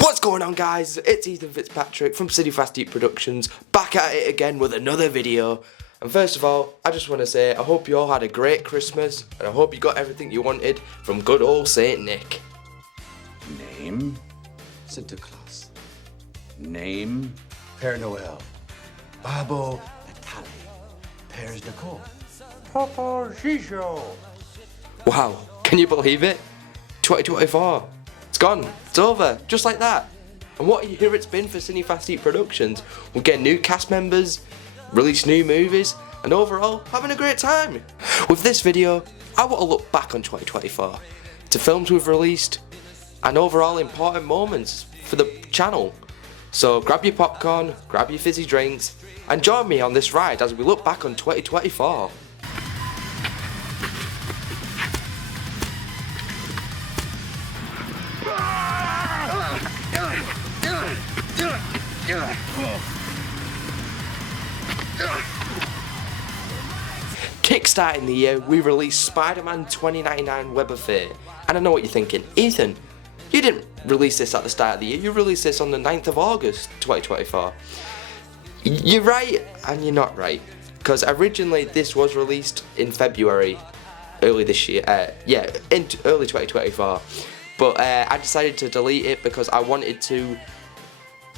What's going on, guys? It's Ethan Fitzpatrick from Cine-Fastique Productions, back at it again with another video. And first of all, I just want to say I hope you all had a great Christmas, and I hope you got everything you wanted from good old Saint Nick. Name? Santa Claus. Name? Père Noël. Babo Natale. Père Nicole. Papa Gijo. Wow, can you believe it? 2024. It's gone. It's over. Just like that. And what a year it's been for Cine-Fastique Productions. We're getting new cast members, release new movies, and overall, having a great time. With this video, I want to look back on 2024 to films we've released and overall important moments for the channel. So grab your popcorn, grab your fizzy drinks, and join me on this ride as we look back on 2024. Kickstarting the year, we released Spider-Man 2099 Web of Fate. And I know what you're thinking, Ethan, you didn't release this at the start of the year, you released this on the 9th of August 2024. You're right, and you're not right. Because originally this was released in February, early this year, in early 2024. But I decided to delete it because I wanted to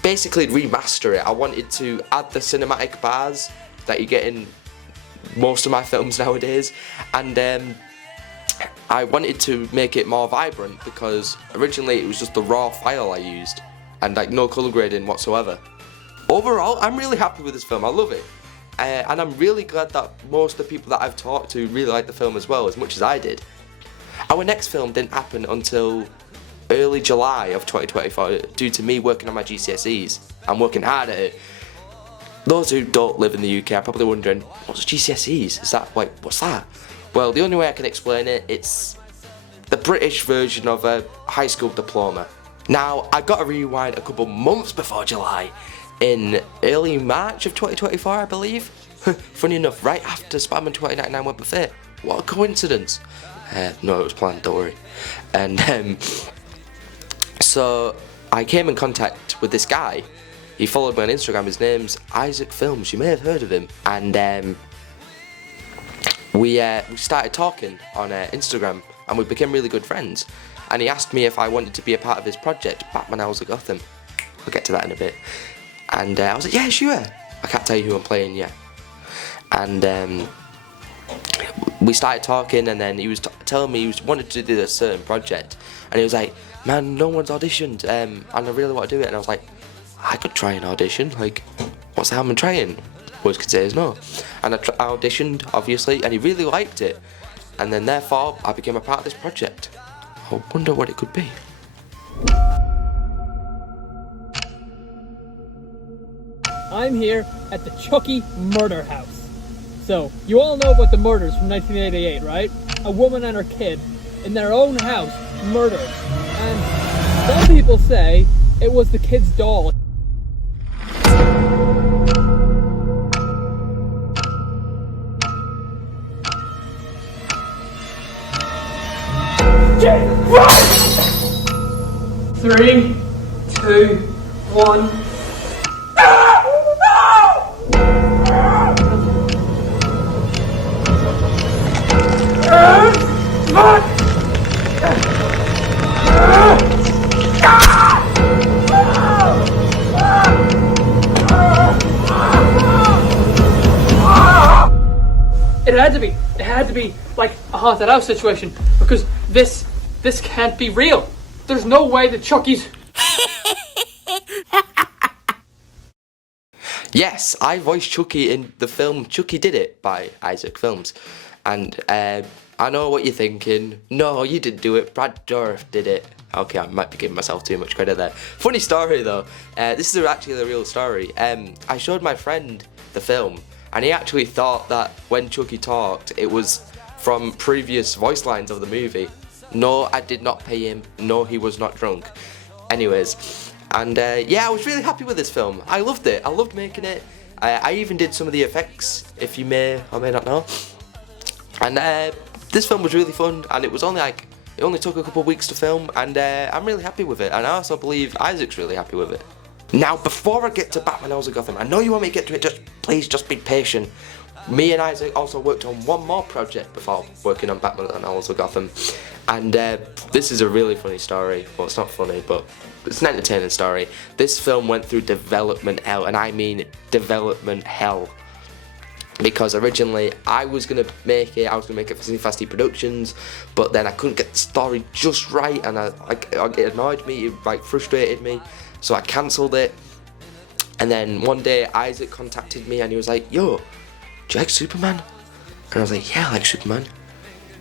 basically remaster it. I wanted to add the cinematic bars that you get in most of my films nowadays, and I wanted to make it more vibrant because originally it was just the raw file I used and like no colour grading whatsoever. Overall, I'm really happy with this film. I love it, and I'm really glad that most of the people that I've talked to really like the film as well, as much as I did. Our next film didn't happen until early July of 2024 due to me working on my GCSEs. I'm working hard at it. Those who don't live in the UK are probably wondering, what's GCSEs? Is that, like, what's that? Well, the only way I can explain it, it's the British version of a high school diploma. Now, I got to rewind a couple months before July, in early March of 2024, I believe. Funny enough, right after Spider-Man 2099 Web of Fate. What a coincidence. No, it was planned, don't worry. And so I came in contact with this guy. He followed me on Instagram. His name's Isaac Films. You may have heard of him. And we started talking on Instagram, and we became really good friends. And he asked me if I wanted to be a part of his project back when I was at Gotham. I'll get to that in a bit. And I was like, yeah, sure. I can't tell you who I'm playing yet. And we started talking, and then he was telling me he wanted to do a certain project. And he was like, man, no one's auditioned, and I really want to do it. And I was like, I could try an audition, like, what's the harm in trying? Worst could say is no. And I auditioned, obviously, and he really liked it. And then therefore, I became a part of this project. I wonder what it could be. I'm here at the Chucky murder house. So, you all know about the murders from 1988, right? A woman and her kid in their own house murdered. And some people say it was the kid's doll. Three, two, one. It had to be like a haunted house situation, because this can't be real. There's no way that Chucky's... Yes, I voiced Chucky in the film Chucky Did It by Isaac Films. And I know what you're thinking. No, you didn't do it. Brad Dourif did it. Okay, I might be giving myself too much credit there. Funny story though. This is actually the real story. I showed my friend the film, and he actually thought that when Chucky talked, it was from previous voice lines of the movie. No, I did not pay him. No, he was not drunk. Anyways, and yeah, I was really happy with this film. I loved it. I loved making it. I even did some of the effects, if you may or may not know. And this film was really fun, and it was only like It only took a couple of weeks to film, and I'm really happy with it, and I also believe Isaac's really happy with it. Now, before I get to Batman Elves of Gotham, I know you want me to get to it, please be patient. Me and Isaac also worked on one more project before working on Batman Elves of Gotham, and this is a really funny story. Well, it's not funny, but it's an entertaining story. This film went through development hell, and I mean development hell. Because originally I was gonna make it for Cine-Fastique Productions, but then I couldn't get the story just right, and it annoyed me, it frustrated me, so I cancelled it. And then one day Isaac contacted me and he was like, "Yo, do you like Superman?" And I was like, "Yeah, I like Superman."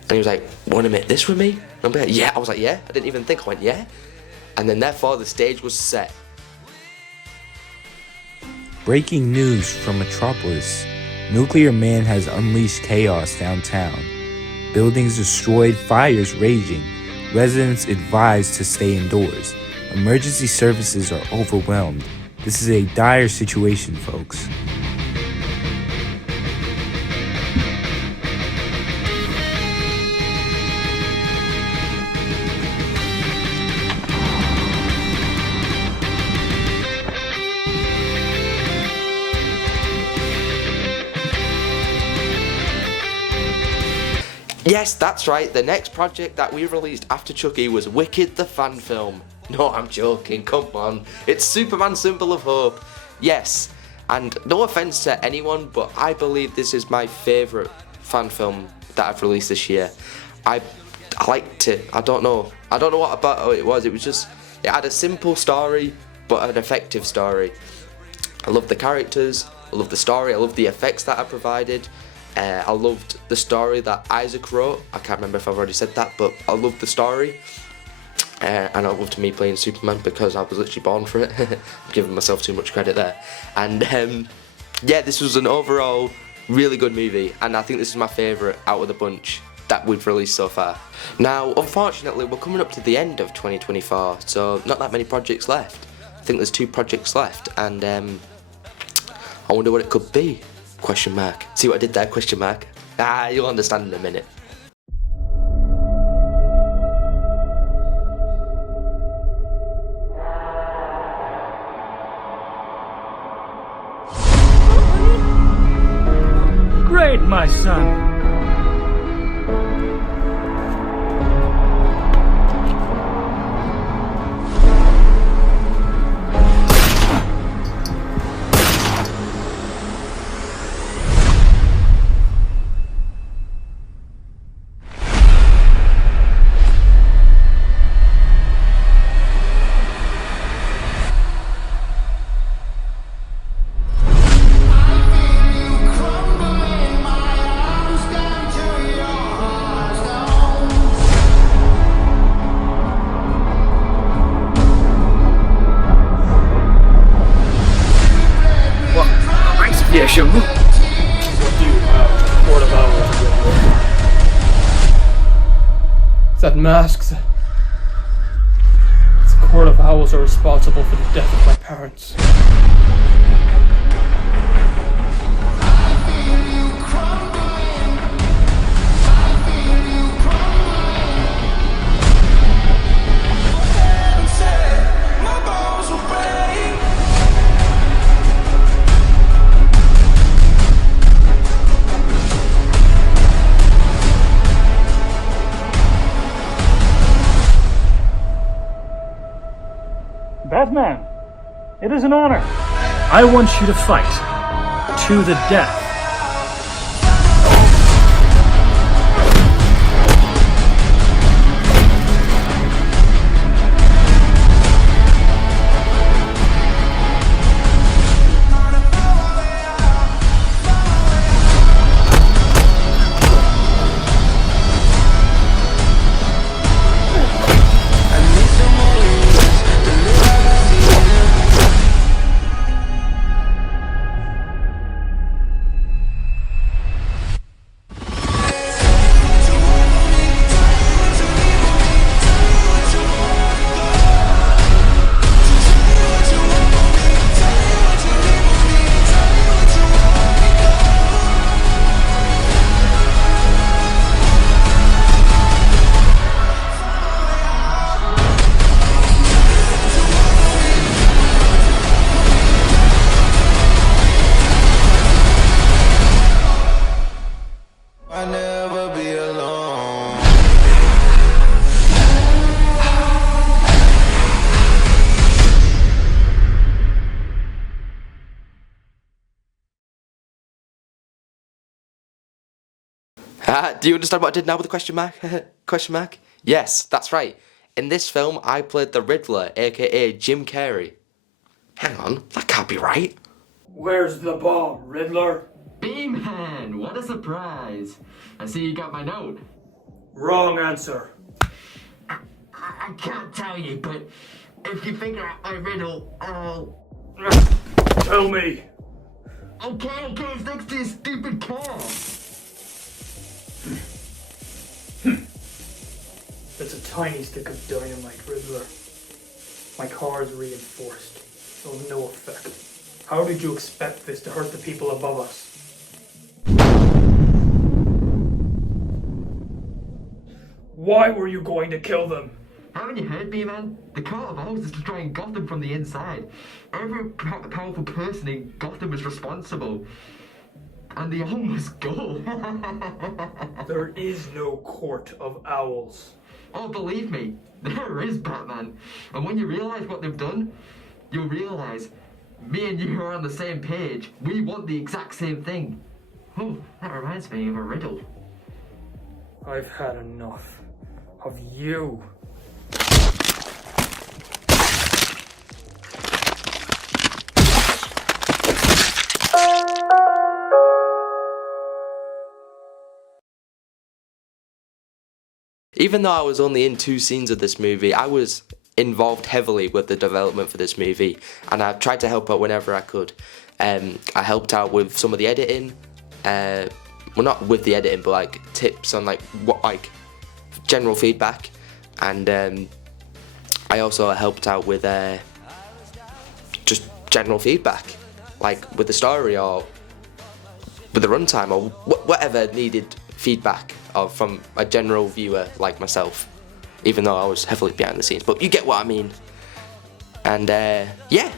And he was like, "Want to make this with me?" And I'm like, "Yeah." I was like, "Yeah." I didn't even think. I went, "Yeah." And then therefore the stage was set. Breaking news from Metropolis. Nuclear Man has unleashed chaos downtown. Buildings destroyed, fires raging. Residents advised to stay indoors. Emergency services are overwhelmed. This is a dire situation, folks. Yes, that's right, the next project that we released after Chucky was Wicked the fan film. No, I'm joking, come on. It's Superman Symbol of Hope. Yes, and no offense to anyone, but I believe this is my favourite fan film that I've released this year. I liked it. I don't know what about it was. It had a simple story, but an effective story. I love the characters, I love the story, I love the effects that I provided. I loved the story that Isaac wrote. I can't remember if I've already said that, but I loved the story. And I loved me playing Superman because I was literally born for it. I'm giving myself too much credit there. And yeah, this was an overall really good movie, and I think this is my favourite out of the bunch that we've released so far. Now, unfortunately, we're coming up to the end of 2024, so not that many projects left. I think there's 2 projects left, and I wonder what it could be. Question mark. See what I did there? Question mark. You'll understand in a minute. Great, my son. Yeah, sure. That masks. The Court of Owls are responsible for the death of my parents. Batman, it is an honor. I want you to fight to the death. Do you understand what I did now with the question mark? Question mark? Yes, that's right. In this film, I played the Riddler, aka Jim Carrey. Hang on, that can't be right. Where's the bomb, Riddler? B-Man, what a surprise. I see you got my note. Wrong answer. I can't tell you, but if you figure out my riddle, I'll... Tell me. Okay, it's next to your stupid car. That's a tiny stick of dynamite, Riddler. My car is reinforced. Of no effect. How did you expect this to hurt the people above us? Why were you going to kill them? Haven't you heard me, man? The court of owls is destroying Gotham from the inside. Every powerful person in Gotham is responsible. And they all must go. There is no court of owls. Oh, believe me, there is, Batman. And when you realize what they've done, you'll realize me and you are on the same page. We want the exact same thing. Oh, that reminds me of a riddle. I've had enough of you. Even though I was only in 2 scenes of this movie, I was involved heavily with the development for this movie, and I tried to help out whenever I could. I helped out with some of the editing, well, not with the editing, but like tips on what general feedback, and I also helped out with just general feedback, like with the story or with the runtime or whatever needed feedback from a general viewer like myself, even though I was heavily behind the scenes, but you get what I mean. And yeah,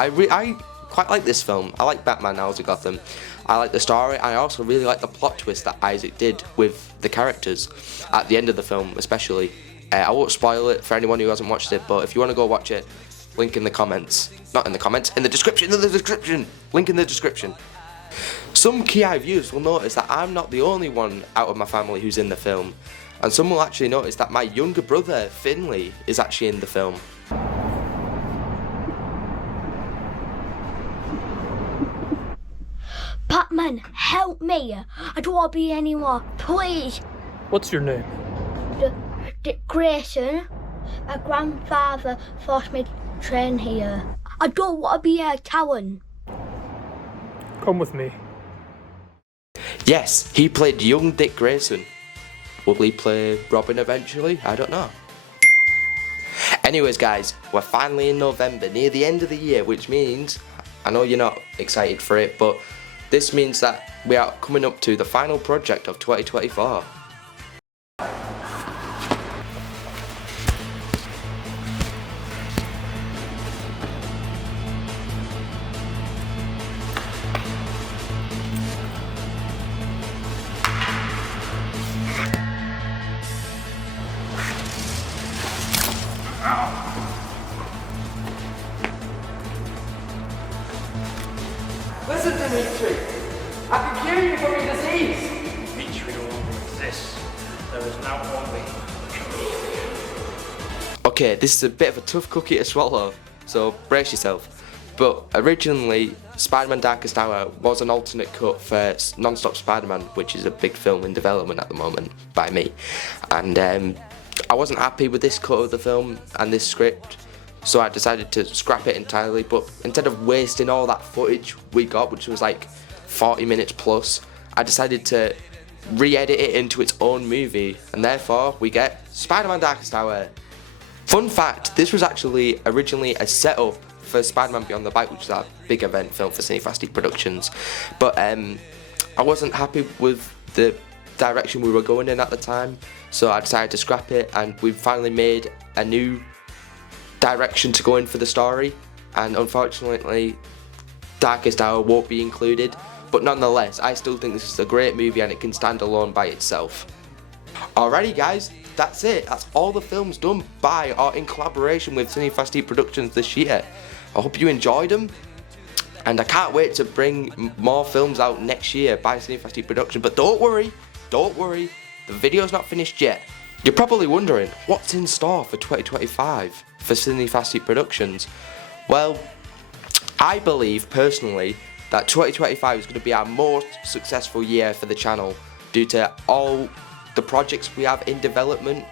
I quite like this film. I like Batman Owls of Gotham. I like the story. I also really like the plot twist that Isaac did with the characters at the end of the film, especially. I won't spoil it for anyone who hasn't watched it, but if you want to go watch it, link in the comments. Not in the comments, in the description, link in the description. Some key eye viewers will notice that I'm not the only one out of my family who's in the film, and some will actually notice that my younger brother, Finley, is actually in the film. Batman, help me! I don't want to be anymore, please! What's your name? Dick Grayson. My grandfather forced me to train here. I don't want to be a coward. Come with me. Yes, he played young Dick Grayson. Will he play Robin eventually? I don't know. Anyways guys, we're finally in November, near the end of the year, which means, I know you're not excited for it, but this means that we are coming up to the final project of 2024. Listen to me, Tree. I can cure you from your disease. Dimitri no longer exists. There is now only Okay, this is a bit of a tough cookie to swallow, so brace yourself. But originally, Spider-Man Darkest Hour was an alternate cut for Non-Stop Spider-Man, which is a big film in development at the moment by me. And I wasn't happy with this cut of the film and this script, so I decided to scrap it entirely. But instead of wasting all that footage we got, which was like 40 minutes plus, I decided to re-edit it into its own movie, and therefore we get Spider-Man Darkest Hour. Fun fact, this was actually originally a setup for Spider-Man Beyond the Bite, which is that big event film for Cine-Fastique Productions, but I wasn't happy with the direction we were going in at the time, so I decided to scrap it, and we've finally made a new direction to go in for the story, and unfortunately Darkest Hour won't be included, but nonetheless I still think this is a great movie and it can stand alone by itself. Alrighty guys, that's it. That's all the films done by or in collaboration with Cine-Fastique Productions this year. I hope you enjoyed them, and I can't wait to bring more films out next year by Cine-Fastique Productions. But don't worry, don't worry, the video's not finished yet. You're probably wondering, what's in store for 2025 for Cine-Fastique Productions? Well, I believe personally that 2025 is going to be our most successful year for the channel due to all the projects we have in development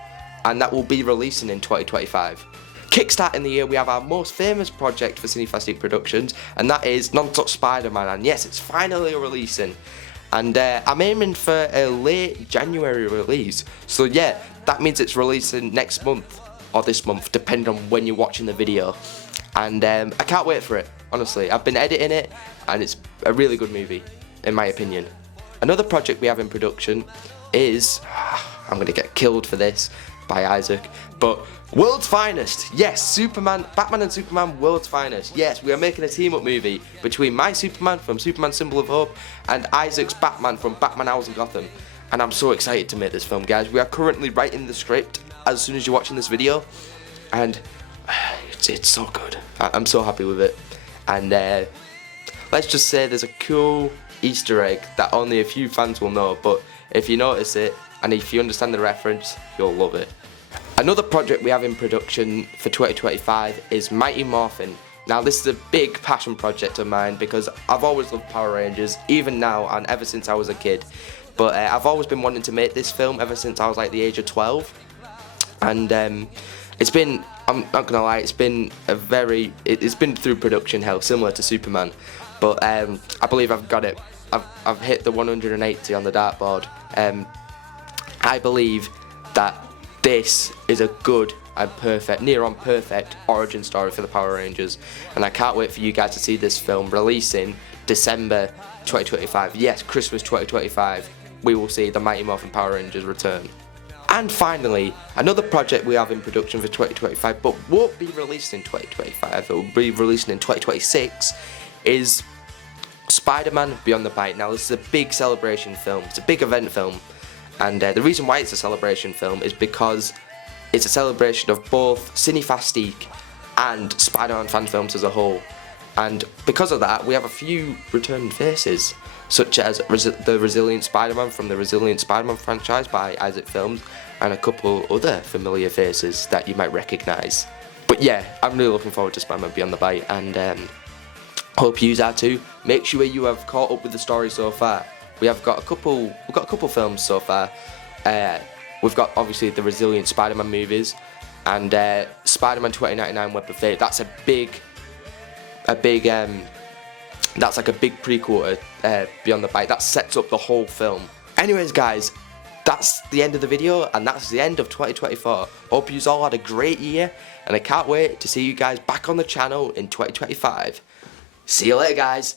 and that will be releasing in 2025. Kickstarting the year, we have our most famous project for Cine-Fastique Productions, and that is Non-Stop Spider-Man, and yes, it's finally releasing. And I'm aiming for a late January release, so yeah, that means it's releasing next month, or this month, depending on when you're watching the video. And I can't wait for it, honestly. I've been editing it, and it's a really good movie, in my opinion. Another project we have in production is, I'm gonna get killed for this by Isaac, but World's Finest. Yes, Batman and Superman World's Finest. Yes, we are making a team-up movie between my Superman from Superman Symbol of Hope and Isaac's Batman from Batman Owls in Gotham. And I'm so excited to make this film, guys. We are currently writing the script as soon as you're watching this video, and it's so good. I'm so happy with it. And let's just say there's a cool Easter egg that only a few fans will know, but if you notice it and if you understand the reference, you'll love it. Another project we have in production for 2025 is Mighty Morphin. Now this is a big passion project of mine because I've always loved Power Rangers, even now and ever since I was a kid. But I've always been wanting to make this film ever since I was like the age of 12. And it's been, I'm not gonna lie, it's been it's been through production hell, similar to Superman. But I believe I've got it. I've hit the 180 on the dartboard. I believe that this is a good and perfect, near on perfect origin story for the Power Rangers, and I can't wait for you guys to see this film releasing December 2025. Yes, Christmas 2025. We will see the Mighty Morphin Power Rangers return. And finally, another project we have in production for 2025, but won't be released in 2025. It will be released in 2026. Is Spider-Man Beyond the Bite. Now this is a big celebration film. It's a big event film. And the reason why it's a celebration film is because it's a celebration of both Cine-Fastique and Spider-Man fan films as a whole. And because of that, we have a few returning faces, such as the Resilient Spider-Man from the Resilient Spider-Man franchise by Isaac Films, and a couple other familiar faces that you might recognise. But yeah, I'm really looking forward to Spider-Man Beyond the Bite, and hope you are too. Make sure you have caught up with the story so far. We've got a couple films so far. We've got obviously the Resilient Spider-Man movies and Spider-Man 2099 Web of Fate. That's that's like a big prequel to Beyond the Bite. That sets up the whole film. Anyways, guys, that's the end of the video, and that's the end of 2024. Hope you all had a great year, and I can't wait to see you guys back on the channel in 2025. See you later, guys.